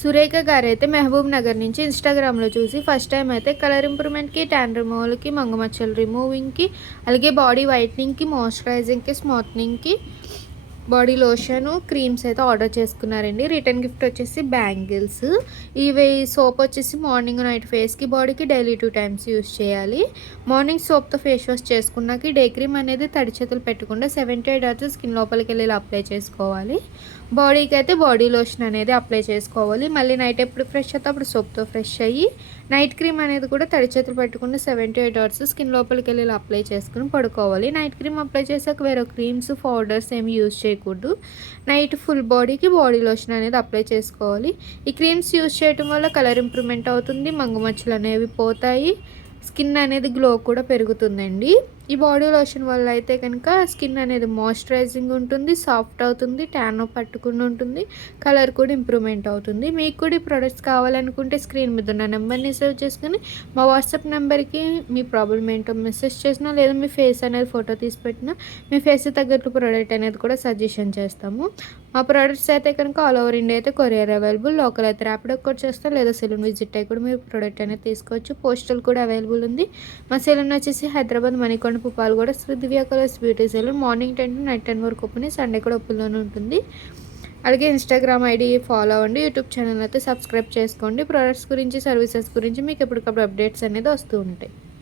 సురేఖ గారైతే మహబూబ్ నగర్ నుంచి ఇన్‌స్టాగ్రామ్‌లో చూసి ఫస్ట్ టైమ్ అయితే కలర్ ఇంప్రూవ్‌మెంట్‌కి, టాన్ రిమూవల్‌కి, మంగుమచ్చలు రిమూవింగ్‌కి, అలాగే బాడీ వైట్నింగ్‌కి, మాయిశ్చరైజింగ్‌కి, స్మూత్నింగ్‌కి బాడీ లోషను, క్రీమ్స్ అయితే ఆర్డర్ చేసుకున్నారండి. రిటర్న్ గిఫ్ట్ వచ్చేసి బ్యాంగిల్స్. ఇవి సోప్ వచ్చేసి మార్నింగ్, నైట్ ఫేస్‌కి, బాడీకి డైలీ 2 టైమ్స్ యూజ్ చేయాలి. మార్నింగ్ సోప్‌తో ఫేస్ వాష్ చేసుకున్నాక డే క్రీమ్ అనేది తడి చేతులు పెట్టకుండా 7-8 అవర్స్ స్కిన్ లోపలికెళ్ళి ఇలా అప్లై చేసుకోవాలి. బాడీకి అయితే బాడీ లోషన్ అనేది అప్లై చేసుకోవాలి. మళ్ళీ నైట్ ఎప్పుడు ఫ్రెష్ అవుతే అప్పుడు సోప్‌తో ఫ్రెష్ అయ్యి నైట్ క్రీమ్ అనేది కూడా తడి చేతులు పెట్టకుండా 7-8 అవర్స్ స్కిన్ లోపలికెళ్ళి ఇలా అప్లై చేసుకొని పడుకోవాలి. నైట్ క్రీమ్ అప్లై చేశాక వేరే క్రీమ్స్, పౌడర్స్ ఏమి యూజ్ చేయకూడదు. నైట్ ఫుల్ బాడీకి బాడీ లోషన్ అనేది అప్లై చేసుకోవాలి. ఈ క్రీమ్స్ యూజ్ చేయడం వల్ల కలర్ ఇంప్రూవ్‌మెంట్ అవుతుంది. మంగుమచ్చలు అనేవి పోతాయి. స్కిన్ అనేది గ్లో కూడా పెరుగుతుందండి. ఈ బాడీ లోషన్ వల్ల అయితే కనుక స్కిన్ అనేది మాయిశ్చరైజింగ్ ఉంటుంది, సాఫ్ట్ అవుతుంది, ట్యాన్ పట్టకుండా ఉంటుంది, కలర్ కూడా ఇంప్రూవ్‌మెంట్ అవుతుంది. మీకు కూడా ఈ ప్రొడక్ట్స్ కావాలనుకుంటే స్క్రీన్ మీద ఉన్న నెంబర్ని సేవ్ చేసుకొని మా వాట్సాప్ నెంబర్కి మీ ప్రాబ్లమ్ ఏంటో మెసేజ్ చేసినా లేదా మీ ఫేస్ అనేది ఫోటో తీసి పెట్టినా మీ ఫేస్‌కి తగ్గట్టు ప్రోడక్ట్ అనేది కూడా సజెషన్ చేస్తాము. మా ప్రొడక్ట్స్ అయితే కనుక ఆల్ ఓవర్ ఇండియా అయితే కొరియర్ అవైలబుల్. లోకల్ అయితే ర్యాపిడో కూడా చేస్తాం, లేదా సెలూన్ విజిట్ అయ్యి కూడా మీరు ప్రోడక్ట్ అనేది తీసుకోవచ్చు. పోస్టల్ కూడా అవైలబుల్ ఉంది. మా సెలూన్ వచ్చేసి Hyderabad Manikonda Puppalaguda Sri Divya colours beauty salon. Morning 10 to night 10 వరకు ఓపెన్, సండే కూడా ఓపెన్లోనే ఉంటుంది. అలాగే ఇన్‌స్టాగ్రామ్ ఐడి ఫాలో అవ్వండి. యూట్యూబ్ ఛానల్ అయితే సబ్స్క్రైబ్ చేసుకోండి. ప్రొడక్ట్స్ గురించి, సర్వీసెస్ గురించి మీకు ఎప్పటికప్పుడు అప్డేట్స్ అనేది వస్తూ ఉంటాయి.